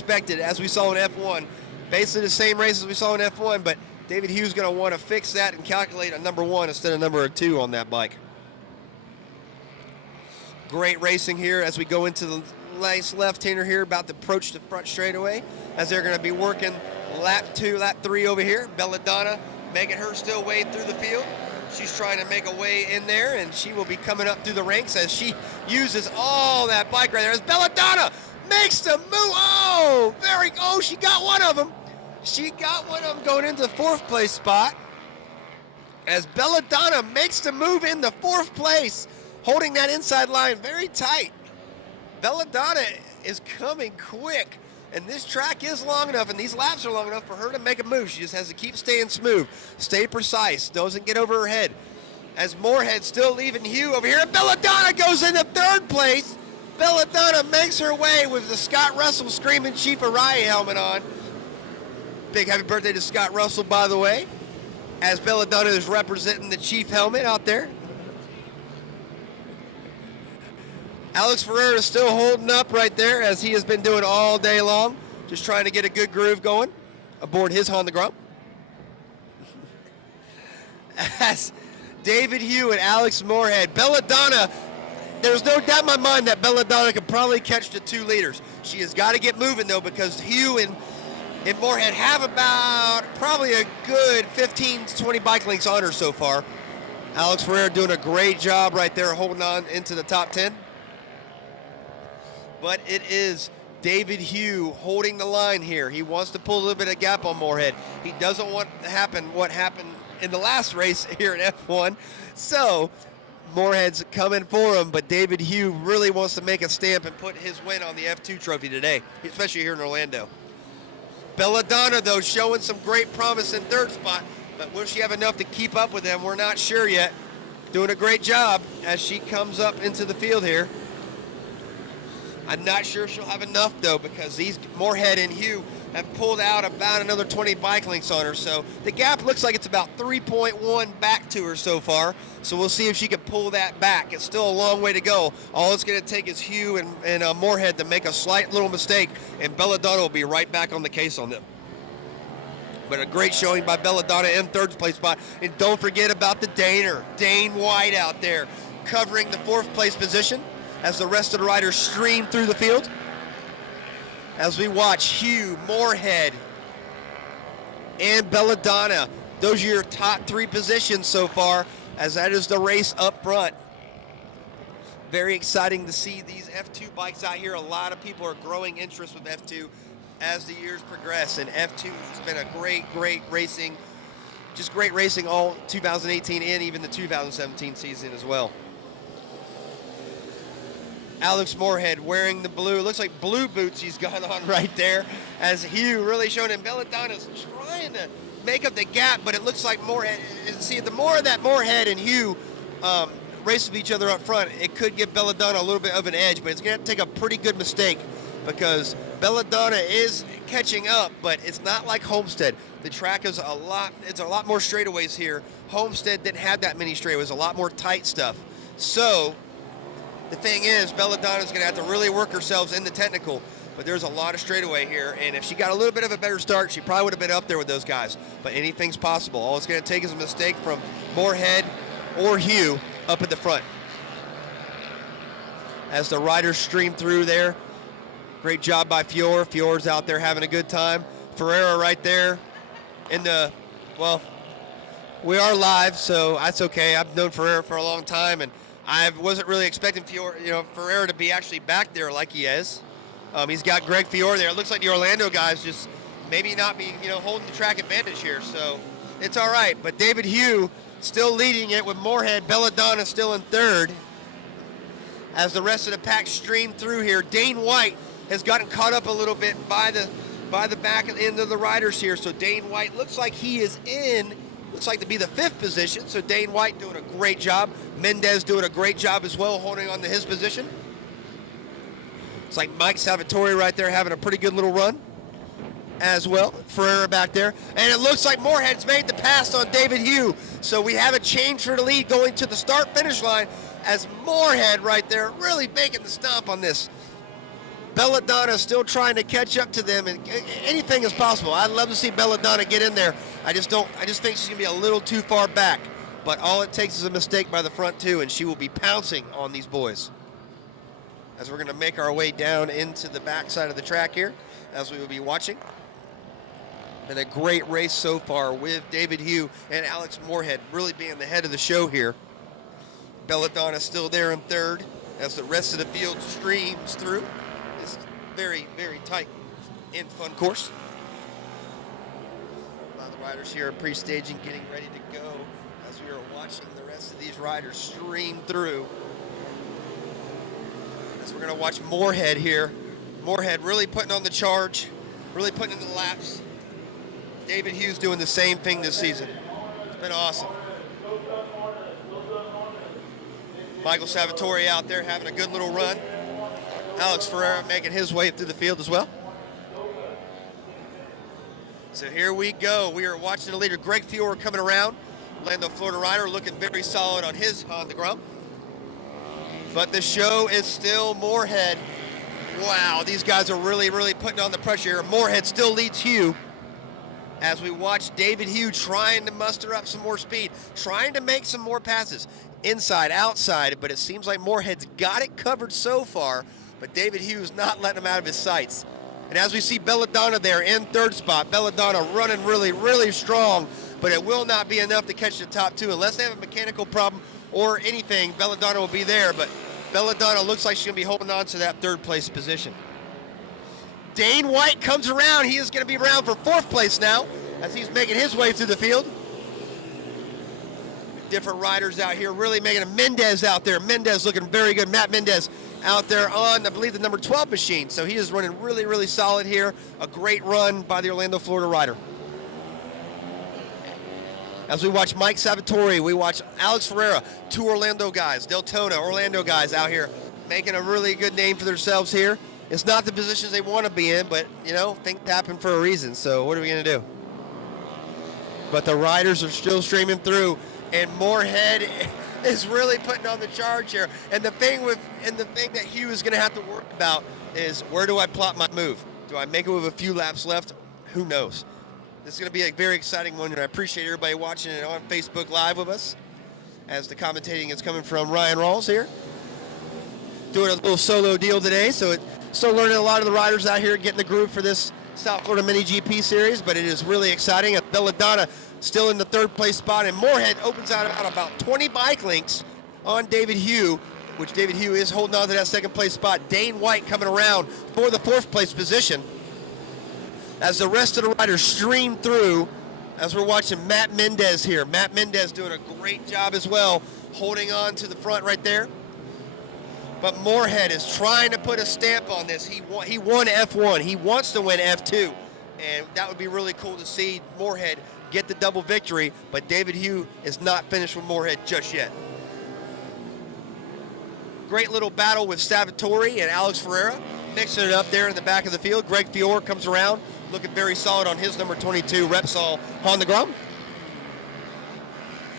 expected as we saw in F1. Basically the same race as we saw in F1, but David Hughes going to want to fix that and calculate a number 1 instead of number 2 on that bike. Great racing here as we go into the nice left-hander here, about to approach the front straightaway, as they're going to be working lap 2, lap 3 over here. Belladonna making her still way through the field. She's trying to make a way in there, and she will be coming up through the ranks as she uses all that bike right there. As Belladonna makes the move. Oh, she got one of them. She got one of them going into the 4th place spot. As Belladonna makes the move in the 4th place, holding that inside line very tight. Belladonna is coming quick, and this track is long enough, and these laps are long enough for her to make a move. She just has to keep staying smooth, stay precise, doesn't get over her head. As Moorhead still leaving Hugh over here, and Belladonna goes into 3rd place. Belladonna makes her way with the Scott Russell Screaming Chief Arai helmet on. Big happy birthday to Scott Russell, by the way, as Belladonna is representing the Chief helmet out there. Alex Ferreira is still holding up right there, as he has been doing all day long, just trying to get a good groove going aboard his Honda Grom. As David Hugh and Alex Moorhead, Belladonna, there's no doubt in my mind that Belladonna could probably catch the 2 leaders. She has got to get moving, though, because Hugh and Moorhead have about probably a good 15 to 20 bike lengths on her so far. Alex Ferreira doing a great job right there, holding on into the top 10. But it is David Hugh holding the line here. He wants to pull a little bit of gap on Moorhead. He doesn't want to happen what happened in the last race here in F1. So Moorhead's coming for him, but David Hugh really wants to make a stamp and put his win on the F2 trophy today, especially here in Orlando. Belladonna, though, showing some great promise in 3rd spot, but will she have enough to keep up with them? We're not sure yet. Doing a great job as she comes up into the field here. I'm not sure she'll have enough, though, because these Moorhead and Hugh have pulled out about another 20 bike lengths on her. So the gap looks like it's about 3.1 back to her so far. So we'll see if she can pull that back. It's still a long way to go. All it's going to take is Hugh and Moorhead to make a slight little mistake, and Belladonna will be right back on the case on them. But a great showing by Belladonna in 3rd place spot. And don't forget about the Daner, Dane White out there, covering the 4th place position as the rest of the riders stream through the field. As we watch Hugh, Moorhead, and Belladonna. Those are your top 3 positions so far, as that is the race up front. Very exciting to see these F2 bikes out here. A lot of people are growing interest with F2 as the years progress, and F2 has been a great racing, just great racing all 2018 and even the 2017 season as well. Alex Moorhead wearing the blue, looks like blue boots he's got on right there, as Hugh really showing him. Belladonna's trying to make up the gap, but it looks like Moorhead, see, the more that Moorhead and Hugh race with each other up front, it could give Belladonna a little bit of an edge, but it's going to take a pretty good mistake, because Belladonna is catching up, but it's not like Homestead. The track is it's a lot more straightaways here. Homestead didn't have that many straightaways, a lot more tight stuff. So the thing is, Belladonna's going to have to really work herself in the technical, but there's a lot of straightaway here, and if she got a little bit of a better start, she probably would have been up there with those guys, but anything's possible. All it's going to take is a mistake from Moorhead or Hugh up at the front. As the riders stream through there, great job by Fior. Fior's out there having a good time. Ferreira right there in the, well, we are live, so that's okay. I've known Ferreira for a long time, and I wasn't really expecting Ferreira to be actually back there like he is. He's got Greg Fior there. It looks like the Orlando guys just maybe not be, holding the track advantage here. So it's all right. But David Hugh still leading it with Moorhead. Belladonna still in 3rd. As the rest of the pack stream through here, Dane White has gotten caught up a little bit by the back end of the riders here. So Dane White looks like he is looks like to be the 5th position. So Dane White doing a great job. Mendez doing a great job as well, holding on to his position. It's like Mike Salvatore right there having a pretty good little run as well. Ferreira back there. And it looks like Moorhead's made the pass on David Hugh. So we have a change for the lead going to the start-finish line, as Moorhead right there really making the stomp on this Belladonna still trying to catch up to them, and anything is possible. I'd love to see Belladonna get in there. I just think she's gonna be a little too far back. But all it takes is a mistake by the front two, and she will be pouncing on these boys. As we're gonna make our way down into the back side of the track here, as we will be watching. Been a great race so far with David Hugh and Alex Moorhead really being the head of the show here. Belladonna still there in third as the rest of the field streams through. It's very, very tight and fun course. A lot of the riders here are pre-staging, getting ready to go as we are watching the rest of these riders stream through. As we're going to watch Moorhead here. Moorhead really putting on the charge, really putting in the laps. David Hughes doing the same thing this season. It's been awesome. Michael Salvatore out there having a good little run. Alex Ferreira making his way through the field as well. So here we go. We are watching the leader, Greg Fiore, coming around. Orlando, Florida rider, looking very solid on his Honda Grum. But the show is still Moorhead. Wow, these guys are really, really putting on the pressure here. Moorhead still leads Hugh as we watch David Hugh trying to muster up some more speed, trying to make some more passes, inside, outside, but it seems like Moorhead's got it covered so far, but David Hugh's not letting him out of his sights. And as we see Belladonna there in third spot, Belladonna running really, really strong, but it will not be enough to catch the top two unless they have a mechanical problem or anything. Belladonna will be there, but Belladonna looks like she's going to be holding on to that third place position. Dane White comes around. He is going to be around for fourth place now as he's making his way through the field. Different riders out here really making a Mendez out there. Mendez looking very good. Matt Mendez out there on, I believe, the number 12 machine. So he is running really, really solid here. A great run by the Orlando, Florida rider. As we watch Mike Salvatore, we watch Alex Ferreira, two Orlando guys, Deltona, Orlando guys out here making a really good name for themselves here. It's not the positions they want to be in, but, you know, things happen for a reason. So what are we going to do? But the riders are still streaming through, and Moorhead is really putting on the charge here. And the thing that Hugh is going to have to worry about is, where do I plot my move? Do I make it with a few laps left? Who knows? This is going to be a very exciting one, and I appreciate everybody watching it on Facebook Live with us as the commentating is coming from Ryan Rawls here. Doing a little solo deal today, so still learning a lot of the riders out here, getting the groove for this South Florida Mini GP series, but it is really exciting. Belladonna still in the third place spot, and Moorhead opens out about 20 bike links on David Hugh, which David Hugh is holding on to that second place spot. Dane White coming around for the fourth place position as the rest of the riders stream through, as we're watching Matt Mendez here. Matt Mendez doing a great job as well, holding on to the front right there. But Moorhead is trying to put a stamp on this. He won F1. He wants to win F2. And that would be really cool to see Moorhead get the double victory, but David Hugh is not finished with Moorhead just yet. Great little battle with Salvatore and Alex Ferreira, mixing it up there in the back of the field. Greg Fiore comes around, looking very solid on his number 22 Repsol Honda Grum.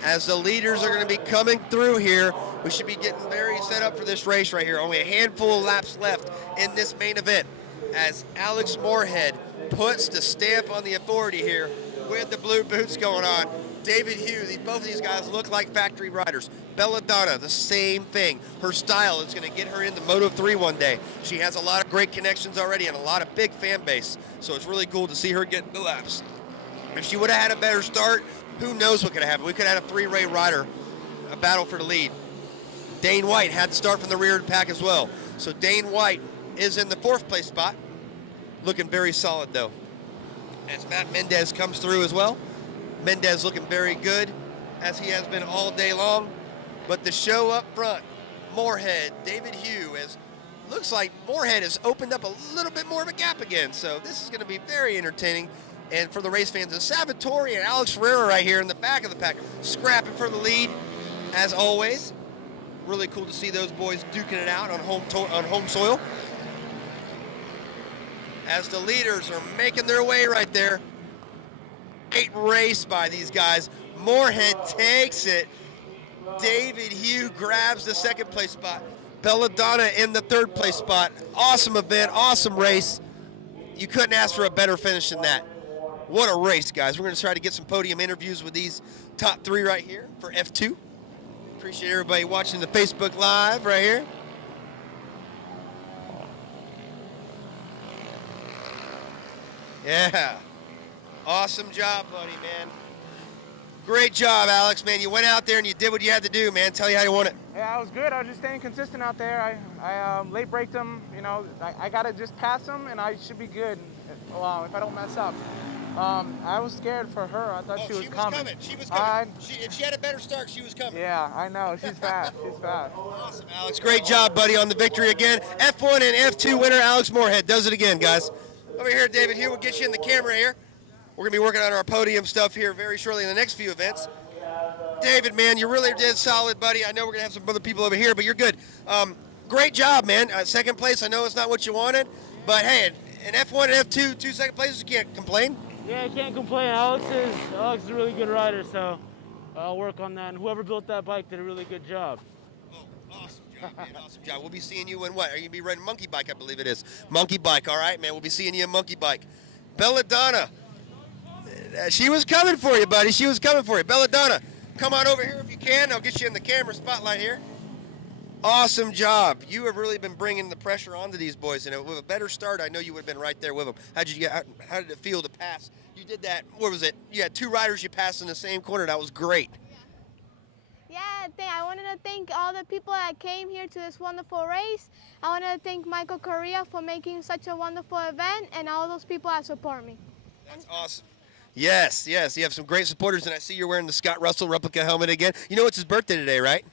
As the leaders are going to be coming through here, we should be getting very set up for this race right here. Only a handful of laps left in this main event as Alex Moorhead puts the stamp on the authority here with the blue boots going on. David Hughes, both of these guys look like factory riders. Belladonna, the same thing. Her style is going to get her into Moto3 one day. She has a lot of great connections already and a lot of big fan base, so it's really cool to see her get the laps. If she would have had a better start, who knows what could have happened. We could have had a three-way rider, a battle for the lead. Dane White had to start from the rear of the pack as well. So Dane White is in the fourth place spot, looking very solid though. As Matt Mendez comes through as well. Mendez looking very good, as he has been all day long. But the show up front, Moorhead, David Hugh, as looks like Moorhead has opened up a little bit more of a gap again. So this is going to be very entertaining. And for the race fans, and Salvatore and Alex Ferreira right here in the back of the pack, scrapping for the lead, as always. Really cool to see those boys duking it out on home soil. As the leaders are making their way right there. Great race by these guys. Moorhead takes it. David Hugh grabs the second place spot. Belladonna in the third place spot. Awesome event, awesome race. You couldn't ask for a better finish than that. What a race, guys. We're going to try to get some podium interviews with these top 3 right here for F2. Appreciate everybody watching the Facebook Live right here. Yeah. Awesome job, buddy, man. Great job, Alex, man. You went out there and you did what you had to do, man. Tell you how you won it. Yeah, I was good. I was just staying consistent out there. I late braked him. You know, I got to just pass him, and I should be good if I don't mess up. I was scared for her. I thought she was coming. She was coming. If she had a better start, she was coming. Yeah, I know. She's fast. She's fast. Awesome, Alex. Great job, buddy, on the victory again. F1 and F2 winner Alex Moorhead does it again, guys. Over here, David, here, we'll get you in the camera here. We're going to be working on our podium stuff here very shortly in the next few events. David, man, you really did solid, buddy. I know we're going to have some other people over here, but you're good. Great job, man. Second place, I know it's not what you wanted, but hey, in F1 and F2, 2 second places, you can't complain. Yeah, I can't complain. Alex is a really good rider, so I'll work on that. And whoever built that bike did a really good job. Oh, awesome job, man. Awesome job. We'll be seeing you in what? Are you going to be riding Monkey Bike, I believe it is. Monkey Bike, all right, man. We'll be seeing you in Monkey Bike. Belladonna. She was coming for you, buddy. She was coming for you. Belladonna, come on over here if you can. I'll get you in the camera spotlight here. Awesome job. You have really been bringing the pressure onto these boys. And with a better start, I know you would have been right there with them. How did it feel to pass? You did that, what was it? You had 2 riders you passed in the same corner. That was great. Yeah, I wanted to thank all the people that came here to this wonderful race. I wanted to thank Michael Correa for making such a wonderful event and all those people that support me. That's awesome. Yes, yes. You have some great supporters, and I see you're wearing the Scott Russell replica helmet again. You know it's his birthday today, right?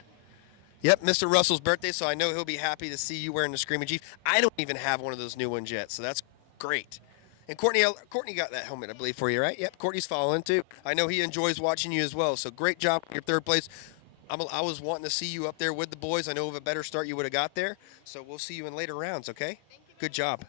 Yep, Mr. Russell's birthday, so I know he'll be happy to see you wearing the Screaming Chief. I don't even have one of those new ones yet, so that's great. And Courtney got that helmet, I believe, for you, right? Yep, Courtney's following, too. I know he enjoys watching you as well, so great job on your third place. I was wanting to see you up there with the boys. I know with a better start you would have got there, so we'll see you in later rounds, okay? Good job.